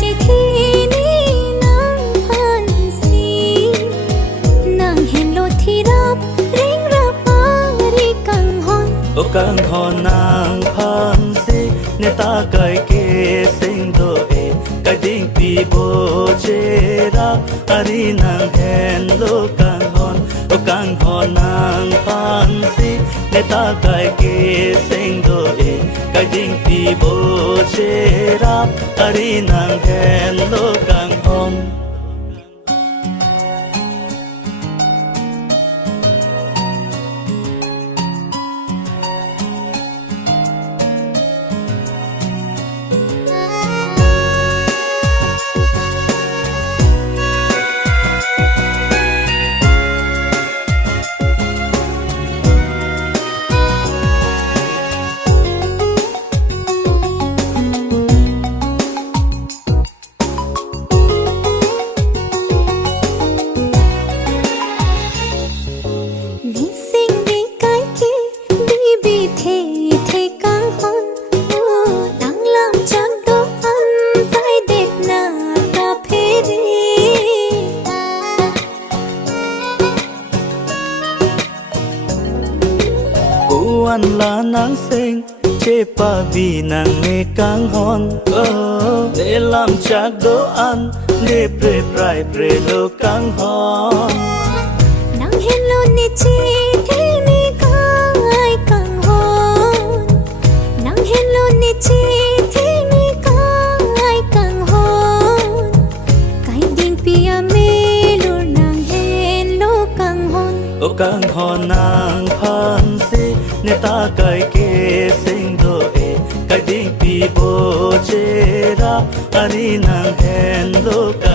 chỉ thi ní nắng hân si nàng hẹn lột thì đáp ring ra ba đi càng hòn ô càng hòn nàng phan si ne ta cái kê sinh đô e cái đinh pi bồ chê ra ari nàng hẹn lô càng hòn ô càng hòn nàng phan si ne ta cái kê sinh đô e cái đinh pi bồ chê ra ari nàng hẹn lô càng hònวันละนางเซ็งเจ็บปาบีนางเมกังฮอนเดลามจากโดอันเดเปรปรายเปรโลกังฮอนนางเห็นโลนิจีที่นี่กังไอกังฮอนนางเห็นโลนิจีที่นี่กังไอกังฮอนไกดินปียเมลูนางเห็นโลกังฮอนโอกังฮอนนางพันสิเนตาไกเกสิงโดเอไกดิ้งปีโบเจราอารีนางแหนโลก